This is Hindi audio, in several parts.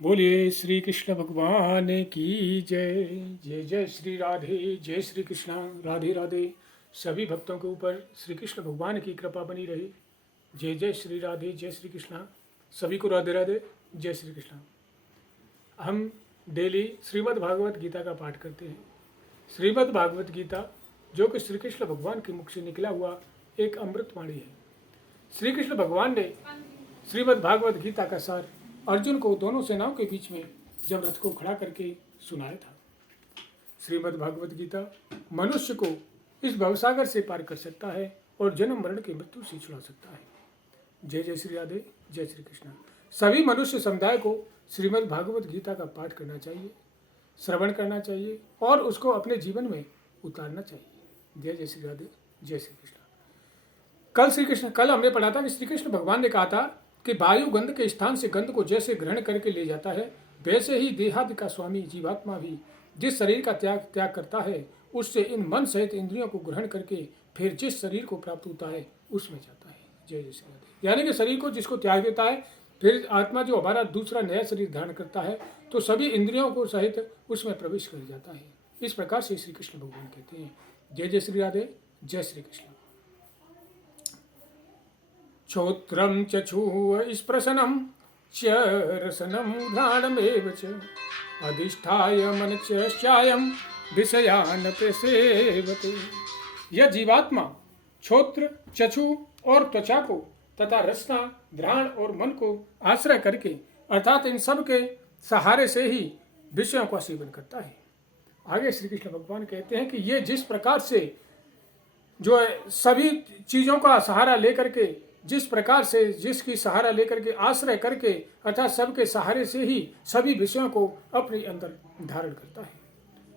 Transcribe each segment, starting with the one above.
बोलिए श्री कृष्ण भगवान की जय। जय जय श्री राधे, जय श्री कृष्ण। राधे राधे। सभी भक्तों के ऊपर श्री कृष्ण भगवान की कृपा बनी रही। जय जय श्री राधे, जय श्री कृष्ण। सभी को राधे राधे, जय श्री कृष्ण। हम डेली श्रीमद् भागवत गीता का पाठ करते हैं। श्रीमद् भागवत गीता जो कि श्री कृष्ण भगवान के मुख से निकला हुआ एक अमृतवाणी है। श्री कृष्ण भगवान ने श्रीमद् भागवत गीता का सार अर्जुन को दोनों सेनाओं के बीच में जब रथ को खड़ा करके सुनाया था। श्रीमद् भागवत गीता मनुष्य को इस भवसागर से पार कर सकता है और जन्म मरण की मृत्यु से छुड़ा सकता है। जय जय श्री राधे, जय श्री कृष्ण। सभी मनुष्य समुदाय को श्रीमद् भागवत गीता का पाठ करना चाहिए, श्रवण करना चाहिए और उसको अपने जीवन में उतारना चाहिए। जय जय श्री राधे, जय श्री कृष्ण। कल हमने पढ़ा था कि श्री कृष्ण भगवान ने कहा था कि वायु गंध के स्थान से गंध को जैसे ग्रहण करके ले जाता है, वैसे ही देहादि का स्वामी जीवात्मा भी जिस शरीर का त्याग करता है, उससे इन मन सहित इंद्रियों को ग्रहण करके फिर जिस शरीर को प्राप्त होता है उसमें जाता है। जय जय श्री राधे। यानी कि शरीर को जिसको त्याग देता है, फिर आत्मा जो हमारा दूसरा नया शरीर धारण करता है, तो सभी इंद्रियों को सहित उसमें प्रवेश कर जाता है। इस प्रकार से श्री कृष्ण भगवान कहते हैं। जय जय श्री राधे, जय श्री कृष्ण। श्रोत्रं चक्षुः स्पर्शनं च रसनं घ्राणमेव च अधिष्ठाय मनश्चायं विषयान् प्रसेवते। यह जीवात्मा श्रोत्र, चक्षु और त्वचा को तथा रसना, घ्राण और मन को आश्रय करके अर्थात इन सब के सहारे से ही विषयों का सेवन करता है। आगे श्री कृष्ण भगवान कहते हैं कि ये जिस प्रकार से जो है सभी चीज़ों का सहारा लेकर के, जिस प्रकार से जिसकी सहारा लेकर के आश्रय करके अर्थात सबके सहारे से ही सभी विषयों को अपने अंदर धारण करता है।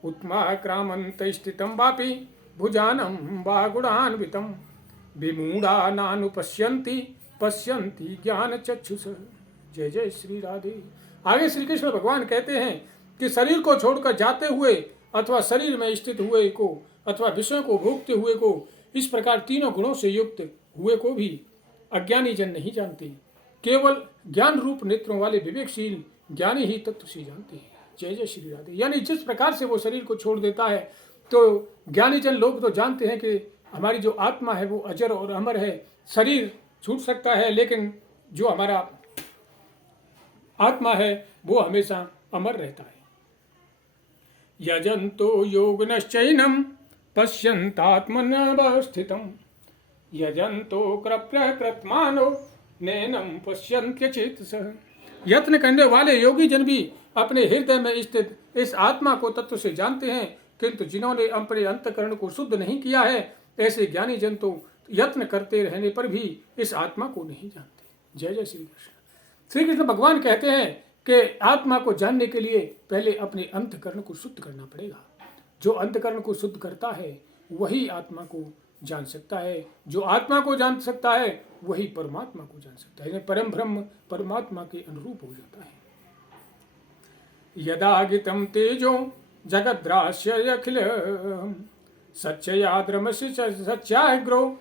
उत्माक्रामंत स्थितम वापि भुजानम वा गुणान्वितम विमूढ़ा नानुपश्यन्ति पश्यन्ति ज्ञान चक्षुष। जय जय श्री राधे। आगे श्री कृष्ण भगवान कहते हैं कि शरीर को छोड़कर जाते हुए अथवा शरीर में स्थित हुए को अथवा विषयों को भोगते हुए को, इस प्रकार तीनों गुणों से युक्त हुए को भी अज्ञानी जन नहीं जानते। केवल ज्ञान रूप नेत्रों वाले विवेकशील ज्ञानी ही तत्व से जानते हैं। जय जय श्री राधे। यानी जिस प्रकार से वो शरीर को छोड़ देता है, तो ज्ञानी जन लोग तो जानते हैं कि हमारी जो आत्मा है वो अजर और अमर है। शरीर छूट सकता है लेकिन जो हमारा आत्मा है वो हमेशा अमर रहता है। यजंतो योगनश्चैनम पश्यन्तात्मन्यवस्थितम् यजंतो कृतमानो नैनम पश्यन्त्यचेतसः। यत्न करने वाले योगी जन भी अपने हृदय में स्थित इस आत्मा को तत्व से जानते हैं, किंतु जिन्होंने अपने अंतकरण को शुद्ध नहीं किया है, ऐसे ज्ञानी जन तो यत्न करते रहने पर भी इस आत्मा को नहीं जानते। जय जय श्री कृष्ण। श्री कृष्ण भगवान कहते हैं कि आत्मा को जानने के लिए पहले अपने अंतकरण को शुद्ध करना पड़ेगा। जो अंतकरण को शुद्ध करता है वही आत्मा को जान सकता है। जो आत्मा को जान सकता है वही परमात्मा को जान सकता है। परम ब्रह्म परमात्मा के अनुरूप हो जाता है। यदा गितम तेजो जगद्रास्य अखिल सच्चयाद्रमस्य सत्याग्रो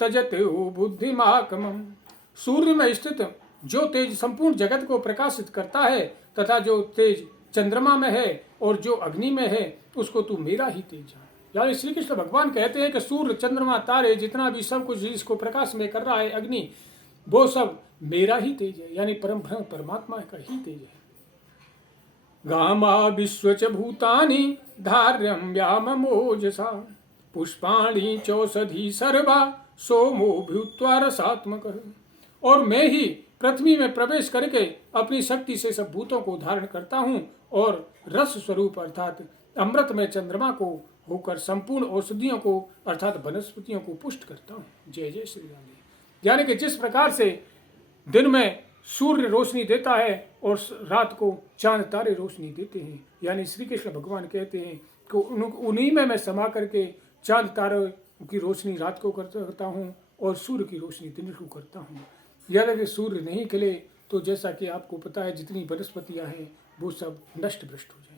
तजते बुद्धिमाकमम। सूर्य में स्थित जो तेज संपूर्ण जगत को प्रकाशित करता है तथा जो तेज चंद्रमा में है और जो अग्नि में है, उसको तू मेरा ही तेज जान। यानी श्री कृष्ण भगवान कहते हैं कि सूर्य, चंद्रमा, तारे, जितना भी सब कुछ जिसको प्रकाश में कर रहा है, अग्नि, वो सब मेरा ही तेज है। यानी परम ब्रह्म परमात्मा का ही तेज है। गामा विश्वच भूतानि धार्यं व्याममोजसा पुष्पाणि चौषधि सर्वा सोमो भूत्वा रसात्मकः। और मैं ही पृथ्वी में प्रवेश करके अपनी शक्ति से सब भूतों को धारण करता हूँ और रस स्वरूप अर्थात अमृत में चंद्रमा को होकर संपूर्ण औषधियों को अर्थात वनस्पतियों को पुष्ट करता हूँ। जय जय श्री राधे। यानी कि जिस प्रकार से दिन में सूर्य रोशनी देता है और रात को चांद तारे रोशनी देते हैं, यानी श्री कृष्ण भगवान कहते हैं कि उन्हीं में मैं समा करके चांद तारे की रोशनी रात को करता हूँ और सूर्य की रोशनी दिन को करता हूँ। यानी कि सूर्य नहीं खिले तो जैसा कि आपको पता है जितनी वनस्पतियाँ हैं वो सब नष्ट भ्रष्ट हो जाए।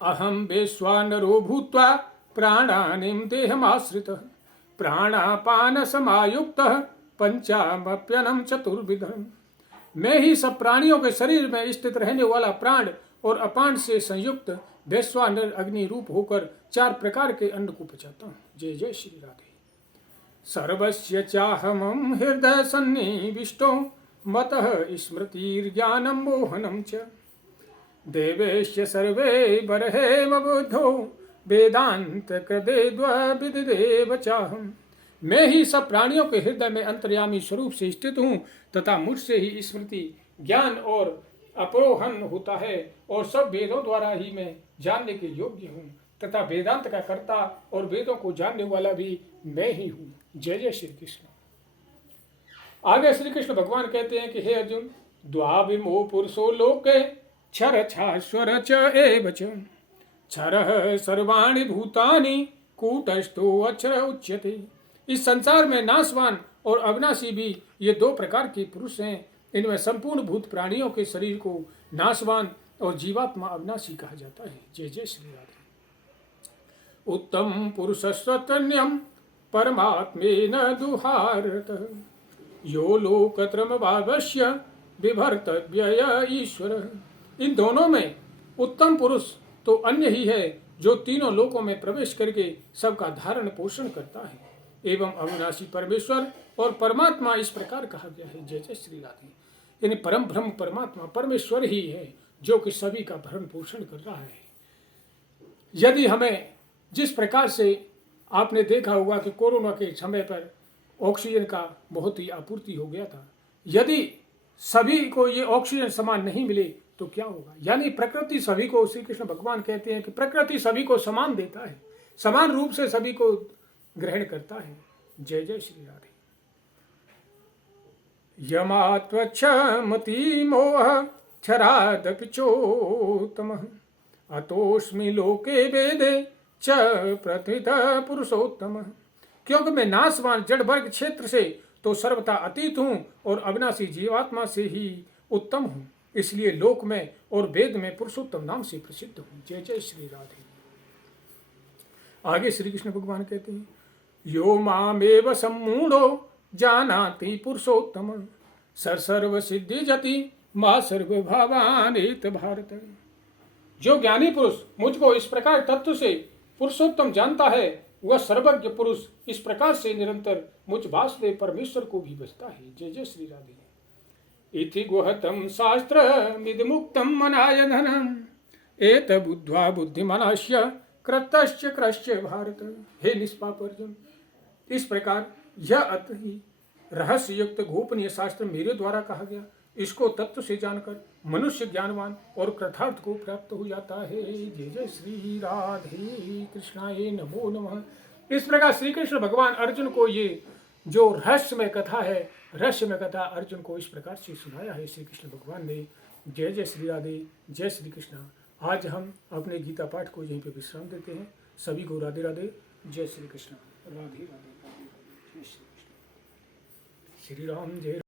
अहम वैश्वानरो भूत्वा प्राणानिम देहमाश्रितः प्राणापान समायुक्तः पंचामप्यनम चतुर्विधम्। मैं ही सब प्राणियों के शरीर में स्थित रहने वाला प्राण और अपान से संयुक्त वैश्वानर अग्नि रूप होकर 4 प्रकार के अन्न को पचाता हूँ। जय जय श्री राधे। सर्वस्य चाहमं हृदय सन्निविष्टो मतः स्मृतिर्ज्ञानं मोहनं च देवेश्य सर्वे बर्हे बुद्धो वेदांत कृदे द्विदेव चाहम। मैं ही सब प्राणियों के हृदय में अंतर्यामी स्वरूप से स्थित हूँ तथा मुझसे ही स्मृति ज्ञान और अपरोहन होता है और सब वेदों द्वारा ही मैं जानने के योग्य हूँ तथा वेदांत का कर्ता और वेदों को जानने वाला भी मैं ही हूँ। जय जय श्री कृष्ण। आगे श्री कृष्ण भगवान कहते हैं कि हे अर्जुन, द्वाविमो पुरुषो लोके क्षर छाश्वर च एव च क्षरः सर्वाणि भूतानि कूटस्थो अक्षर उच्यते। इस संसार में नाशवान और अविनाशी भी ये 2 प्रकार के पुरुष हैं। इनमें संपूर्ण भूत प्राणियों के शरीर को नाशवान और जीवात्मा अविनाशी कहा जाता है। जय जय श्री राधे। उत्तम पुरुषस्वतन्यम परमात्मेन दुहारतः यो लोकत्रयमवावश्य बिभर्तव्य ईश्वर। इन दोनों में उत्तम पुरुष तो अन्य ही है जो तीनों लोकों में प्रवेश करके सबका धारण पोषण करता है एवं अविनाशी परमेश्वर और परमात्मा इस प्रकार कहा गया है। जय जय श्री राधे। यानी परम ब्रह्म परमात्मा परमेश्वर ही है जो कि सभी का भरण पोषण कर रहा है। यदि हमें जिस प्रकार से आपने देखा होगा कि कोरोना के समय पर ऑक्सीजन का बहुत ही आपूर्ति हो गया था, यदि सभी को ये ऑक्सीजन समान नहीं मिले तो क्या होगा। यानी प्रकृति सभी को, श्री कृष्ण भगवान कहते हैं कि प्रकृति सभी को समान देता है, समान रूप से सभी को ग्रहण करता है। जय जय श्री राधे। यमात्वक्षमति मोह क्षरादपि चोत्तमः अतोस्मि लोके वेदे च प्रथितः पुरुषोत्तमः। क्योंकि मैं नाशवान जड़ वर्ग क्षेत्र से तो सर्वथा अतीत हूँ और अविनाशी जीवात्मा से ही उत्तम हूँ, इसलिए लोक में और वेद में पुरुषोत्तम नाम से प्रसिद्ध हूँ। जय जय श्री राधे। आगे श्री कृष्ण भगवान कहते हैं, यो मामेव सम्मूढ़ो जानाति पुरुषोत्तम सर्व सिद्धि जति मां सर्वभावानेत भारत। जो ज्ञानी पुरुष मुझको इस प्रकार तत्व से पुरुषोत्तम जानता है वह सर्वज्ञ पुरुष इस प्रकार से निरंतर मुझ वासुदेव परमेश्वर को भी बचता है। जय जय श्री राधे। इति गुहतम शास्त्र मिदमुक्तम मनाय धनम एत बुद्ध्वा बुद्धिमनाश्य कृतश्च कृश्च भारत। हे निष्पाप अर्जुन, इस प्रकार यह अति रहस्य युक्त गोपनीय शास्त्र मेरे द्वारा कहा गया, इसको तत्व से जानकर मनुष्य ज्ञानवान और कृतार्थ को प्राप्त हो जाता है। जय जय श्री राधे कृष्णाय नमो नमः। इस प्रकार श्री कृष्ण भगवान अर्जुन को ये जो रहस्यमय कथा है, रहस्यमय कथा अर्जुन को इस प्रकार से सुनाया है श्री कृष्ण भगवान ने। जय जय श्री राधे, जय श्री कृष्ण। आज हम अपने गीता पाठ को यहीं पे विश्राम देते हैं। सभी को राधे राधे, जय श्री कृष्ण। राधे राधे, जय श्री कृष्ण। श्री राम जय